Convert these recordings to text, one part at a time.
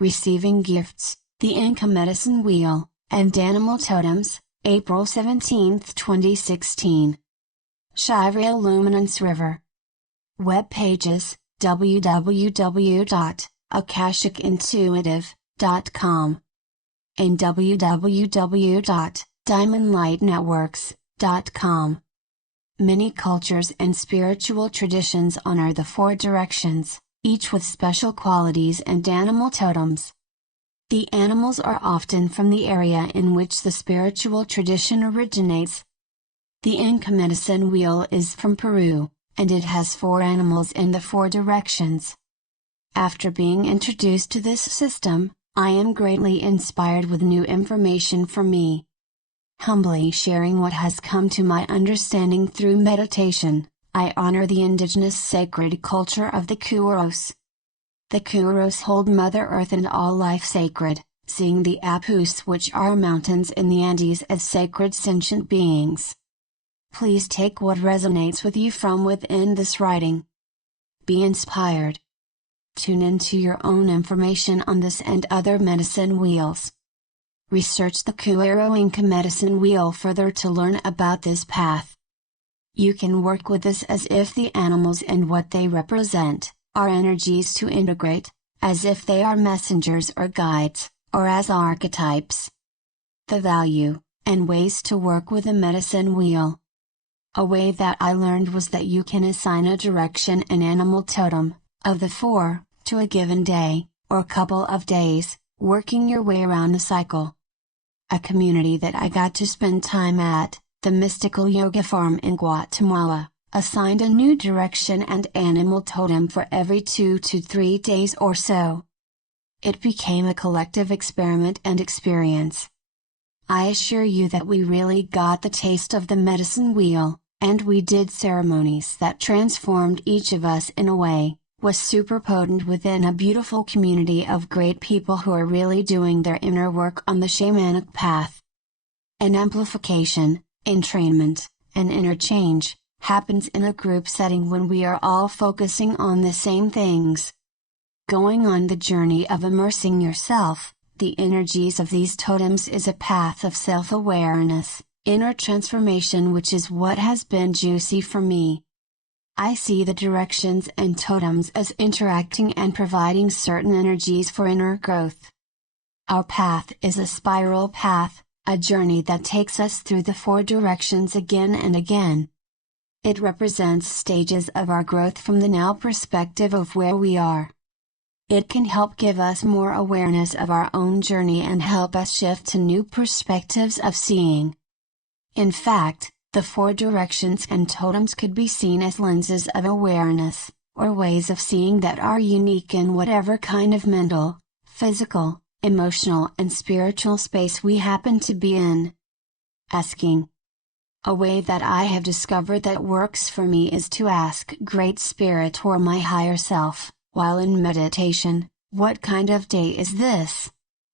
Receiving Gifts, the Inca Medicine Wheel, and Animal Totems, April 17, 2016. Shivrael Luminance River. Web pages, www.akashicintuitive.com and www.diamondlightnetworks.com. Many cultures and spiritual traditions honor the four directions, each with special qualities and animal totems. The animals are often from the area in which the spiritual tradition originates. The Inca Medicine Wheel is from Peru, and it has four animals in the four directions. After being introduced to this system, I am greatly inspired with new information for me. Humbly sharing what has come to my understanding through meditation, I honor the indigenous sacred culture of the Q'ueros. The Q'ueros hold Mother Earth and all life sacred, seeing the Apus, which are mountains in the Andes, as sacred sentient beings. Please take what resonates with you from within this writing. Be inspired. Tune into your own information on this and other medicine wheels. Research the Q'uero Inca Medicine Wheel further to learn about this path. You can work with this as if the animals and what they represent are energies to integrate, as if they are messengers or guides, or as archetypes. The value, and ways to work with a medicine wheel. A way that I learned was that you can assign a direction and animal totem, of the four, to a given day, or couple of days, working your way around the cycle. A community that I got to spend time at, the Mystical Yoga Farm in Guatemala, assigned a new direction and animal totem for every 2 to 3 days or so. It became a collective experiment and experience. I assure you that we really got the taste of the medicine wheel, and we did ceremonies that transformed each of us in a way, was super potent within a beautiful community of great people who are really doing their inner work on the shamanic path. An amplification, entrainment, and interchange, happens in a group setting when we are all focusing on the same things. Going on the journey of immersing yourself, the energies of these totems is a path of self-awareness, inner transformation, which is what has been juicy for me. I see the directions and totems as interacting and providing certain energies for inner growth. Our path is a spiral path, a journey that takes us through the four directions again and again. It represents stages of our growth from the now perspective of where we are. It can help give us more awareness of our own journey and help us shift to new perspectives of seeing. In fact, the four directions and totems could be seen as lenses of awareness, or ways of seeing that are unique in whatever kind of mental, physical, emotional and spiritual space we happen to be in. Asking. A way that I have discovered that works for me is to ask Great Spirit or my higher self, while in meditation, what kind of day is this?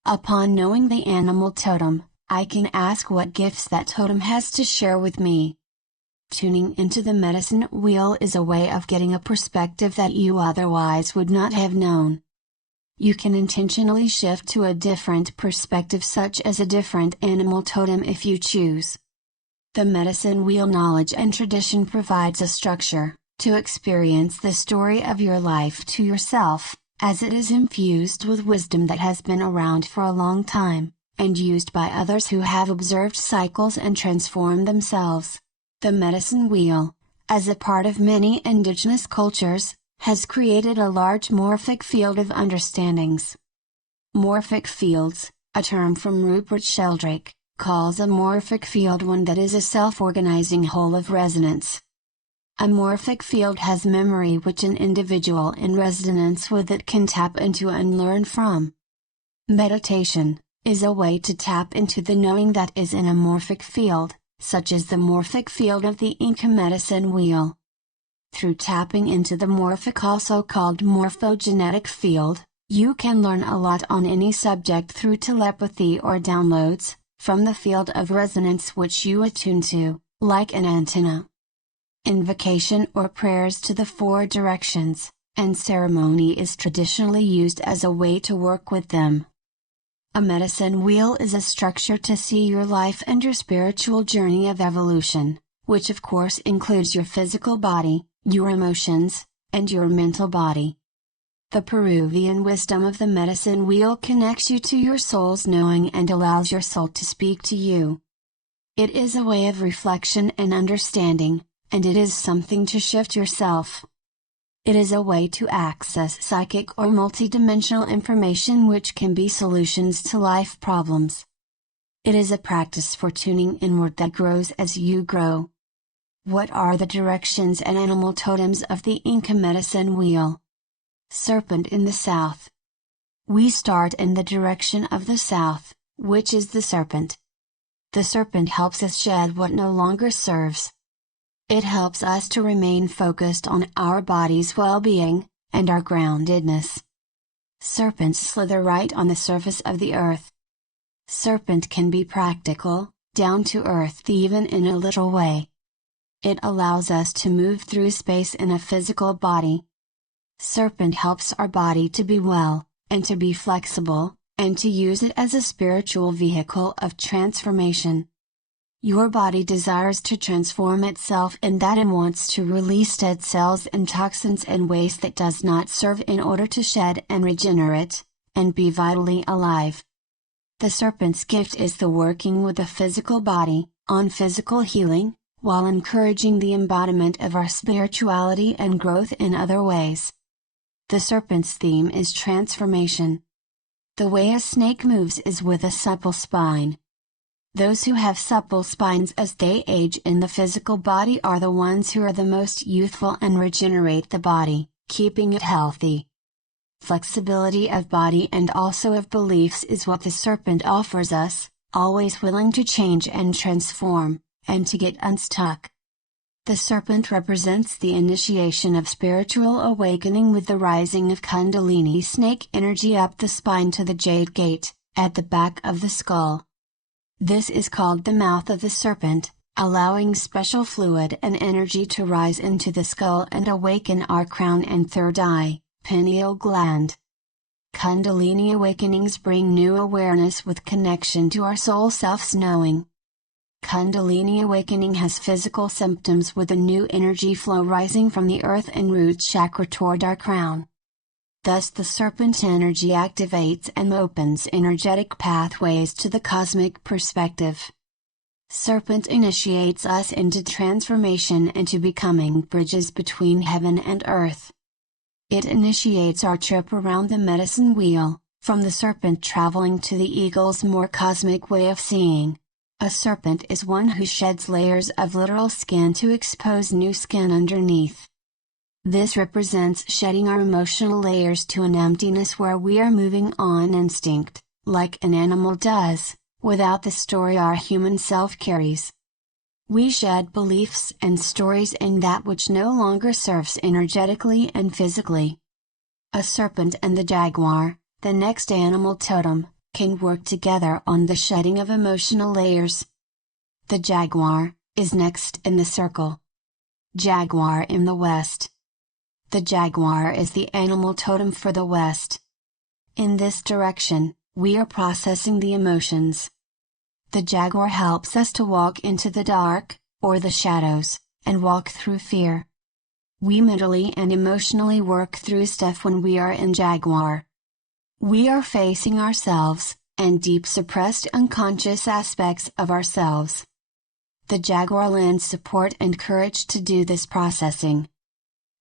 Upon knowing the animal totem, I can ask what gifts that totem has to share with me. Tuning into the medicine wheel is a way of getting a perspective that you otherwise would not have known. You can intentionally shift to a different perspective, such as a different animal totem if you choose. The medicine wheel knowledge and tradition provides a structure to experience the story of your life to yourself, as it is infused with wisdom that has been around for a long time, and used by others who have observed cycles and transformed themselves. The medicine wheel, as a part of many indigenous cultures, has created a large morphic field of understandings. Morphic fields, a term from Rupert Sheldrake, calls a morphic field one that is a self-organizing whole of resonance. A morphic field has memory which an individual in resonance with it can tap into and learn from. Meditation is a way to tap into the knowing that is in a morphic field, such as the morphic field of the Inca Medicine Wheel. Through tapping into the morphic, also called morphogenetic field, you can learn a lot on any subject through telepathy or downloads, from the field of resonance which you attune to, like an antenna. Invocation or prayers to the four directions, and ceremony is traditionally used as a way to work with them. A medicine wheel is a structure to see your life and your spiritual journey of evolution, which of course includes your physical body, your emotions, and your mental body. The Peruvian wisdom of the medicine wheel connects you to your soul's knowing and allows your soul to speak to you. It is a way of reflection and understanding, and it is something to shift yourself. It is a way to access psychic or multidimensional information which can be solutions to life problems. It is a practice for tuning inward that grows as you grow. What are the directions and animal totems of the Inca medicine wheel? Serpent in the south. We start in the direction of the south, which is the serpent. The serpent helps us shed what no longer serves. It helps us to remain focused on our body's well-being, and our groundedness. Serpents slither right on the surface of the earth. Serpent can be practical, down to earth even in a little way. It allows us to move through space in a physical body. Serpent helps our body to be well, and to be flexible, and to use it as a spiritual vehicle of transformation. Your body desires to transform itself in that and wants to release dead cells and toxins and waste that does not serve in order to shed and regenerate, and be vitally alive. The serpent's gift is the working with the physical body, on physical healing, while encouraging the embodiment of our spirituality and growth in other ways. The serpent's theme is transformation. The way a snake moves is with a supple spine. Those who have supple spines as they age in the physical body are the ones who are the most youthful and regenerate the body, keeping it healthy. Flexibility of body and also of beliefs is what the serpent offers us, always willing to change and transform, and to get unstuck. The serpent represents the initiation of spiritual awakening with the rising of Kundalini snake energy up the spine to the jade gate, at the back of the skull. This is called the mouth of the serpent, allowing special fluid and energy to rise into the skull and awaken our crown and third eye, pineal gland. Kundalini awakenings bring new awareness with connection to our soul self's knowing. Kundalini awakening has physical symptoms with a new energy flow rising from the earth and root chakra toward our crown. Thus the serpent energy activates and opens energetic pathways to the cosmic perspective. Serpent initiates us into transformation and to becoming bridges between heaven and earth. It initiates our trip around the medicine wheel, from the serpent traveling to the eagle's more cosmic way of seeing. A serpent is one who sheds layers of literal skin to expose new skin underneath. This represents shedding our emotional layers to an emptiness where we are moving on instinct, like an animal does, without the story our human self carries. We shed beliefs and stories in that which no longer serves energetically and physically. A serpent and the jaguar, the next animal totem, can work together on the shedding of emotional layers. The jaguar is next in the circle. Jaguar in the west. The jaguar is the animal totem for the west. In this direction, we are processing the emotions. The jaguar helps us to walk into the dark, or the shadows, and walk through fear. We mentally and emotionally work through stuff when we are in jaguar. We are facing ourselves, and deep suppressed unconscious aspects of ourselves. The jaguar lends support and courage to do this processing.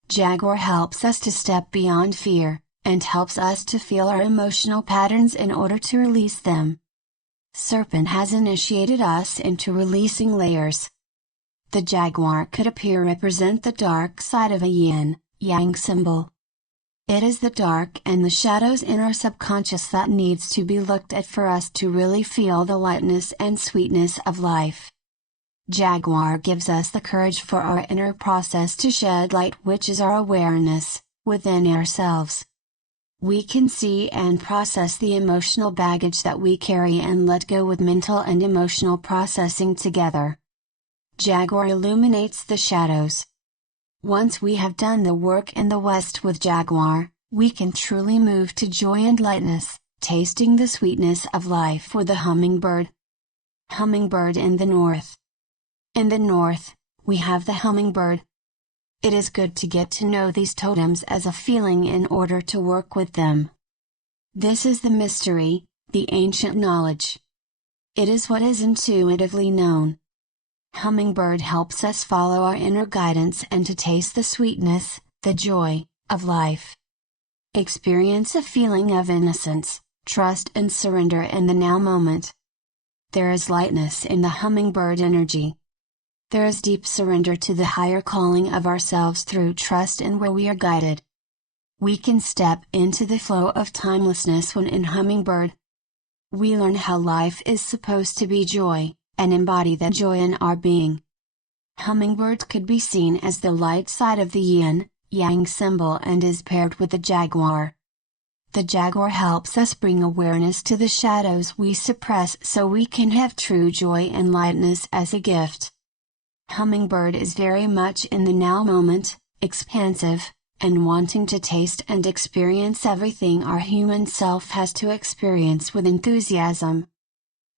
Jaguar helps us to step beyond fear, and helps us to feel our emotional patterns in order to release them. Serpent has initiated us into releasing layers. The jaguar could appear represent the dark side of a yin-yang symbol. It is the dark and the shadows in our subconscious that needs to be looked at for us to really feel the lightness and sweetness of life. Jaguar gives us the courage for our inner process to shed light, which is our awareness, within ourselves. We can see and process the emotional baggage that we carry and let go with mental and emotional processing together. Jaguar illuminates the shadows. Once we have done the work in the West with Jaguar, we can truly move to joy and lightness, tasting the sweetness of life with the Hummingbird. Hummingbird in the North. In the North, we have the Hummingbird. It is good to get to know these totems as a feeling in order to work with them. This is the mystery, the ancient knowledge. It is what is intuitively known. Hummingbird helps us follow our inner guidance and to taste the sweetness, the joy, of life. Experience a feeling of innocence, trust and surrender in the now moment. There is lightness in the hummingbird energy. There is deep surrender to the higher calling of ourselves through trust in where we are guided. We can step into the flow of timelessness when in Hummingbird. We learn how life is supposed to be joy, and embody that joy in our being. Hummingbird could be seen as the light side of the yin, yang symbol and is paired with the jaguar. The jaguar helps us bring awareness to the shadows we suppress so we can have true joy and lightness as a gift. Hummingbird is very much in the now moment, expansive, and wanting to taste and experience everything our human self has to experience with enthusiasm.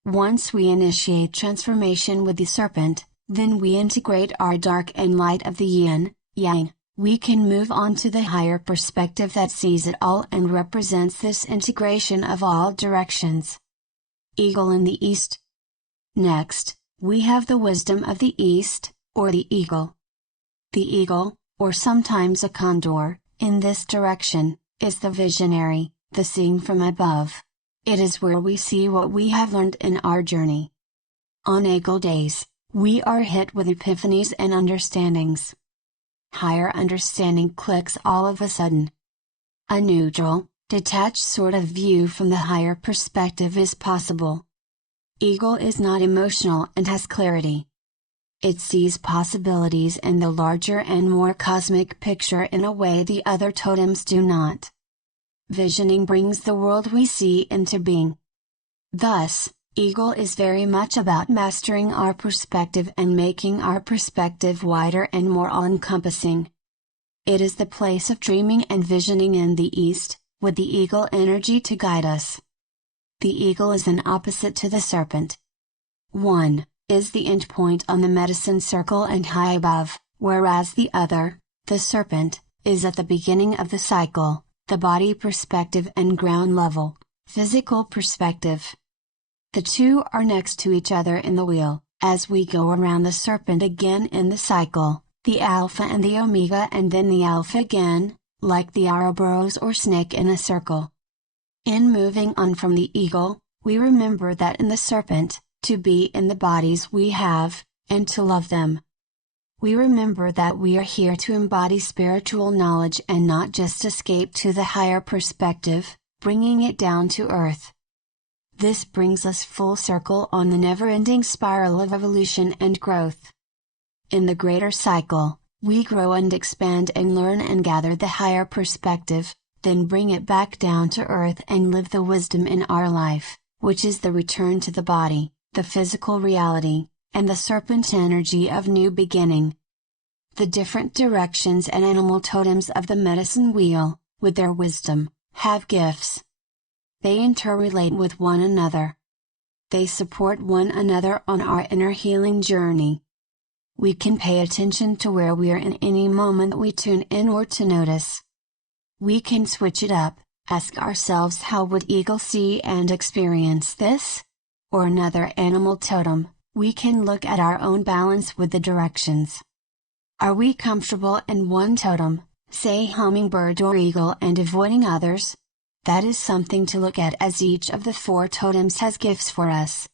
Once we initiate transformation with the serpent, then we integrate our dark and light of the yin, yang. We can move on to the higher perspective that sees it all and represents this integration of all directions. Eagle in the East. Next, we have the wisdom of the East, or the eagle. The eagle, or sometimes a condor, in this direction, is the visionary, the seeing from above. It is where we see what we have learned in our journey. On eagle days, we are hit with epiphanies and understandings. Higher understanding clicks all of a sudden. A neutral, detached sort of view from the higher perspective is possible. Eagle is not emotional and has clarity. It sees possibilities in the larger and more cosmic picture in a way the other totems do not. Visioning brings the world we see into being. Thus, Eagle is very much about mastering our perspective and making our perspective wider and more all-encompassing. It is the place of dreaming and visioning in the East, with the eagle energy to guide us. The eagle is an opposite to the serpent. One is the endpoint on the medicine circle and high above, whereas the other, the serpent, is at the beginning of the cycle, the body perspective and ground level, physical perspective. The two are next to each other in the wheel, as we go around the serpent again in the cycle, the alpha and the omega and then the alpha again, like the Ouroboros or snake in a circle. In moving on from the eagle, we remember that in the serpent, to be in the bodies we have, and to love them. We remember that we are here to embody spiritual knowledge and not just escape to the higher perspective, bringing it down to earth. This brings us full circle on the never-ending spiral of evolution and growth. In the greater cycle, we grow and expand and learn and gather the higher perspective, then bring it back down to earth and live the wisdom in our life, which is the return to the body, the physical reality, and the serpent energy of new beginning. The different directions and animal totems of the medicine wheel, with their wisdom, have gifts. They interrelate with one another. They support one another on our inner healing journey. We can pay attention to where we are in any moment we tune in or to notice. We can switch it up, ask ourselves how would eagle see and experience this? Or another animal totem, we can look at our own balance with the directions. Are we comfortable in one totem, say hummingbird or eagle, and avoiding others? That is something to look at, as each of the four totems has gifts for us.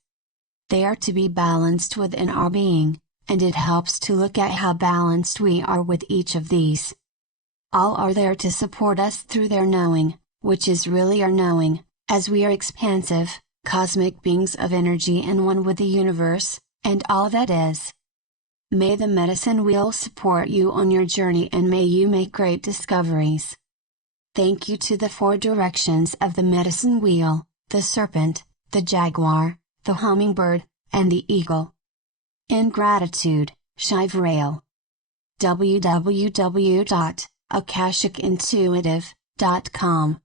They are to be balanced within our being, and it helps to look at how balanced we are with each of these. All are there to support us through their knowing, which is really our knowing, as we are expansive, cosmic beings of energy and one with the universe, and all that is. May the medicine wheel support you on your journey and may you make great discoveries. Thank you to the four directions of the medicine wheel, the serpent, the jaguar, the hummingbird, and the eagle. In gratitude, Shivrael. www.akashicintuitive.com,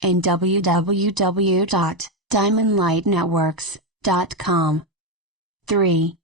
and www.diamondlightnetworks.com. 3.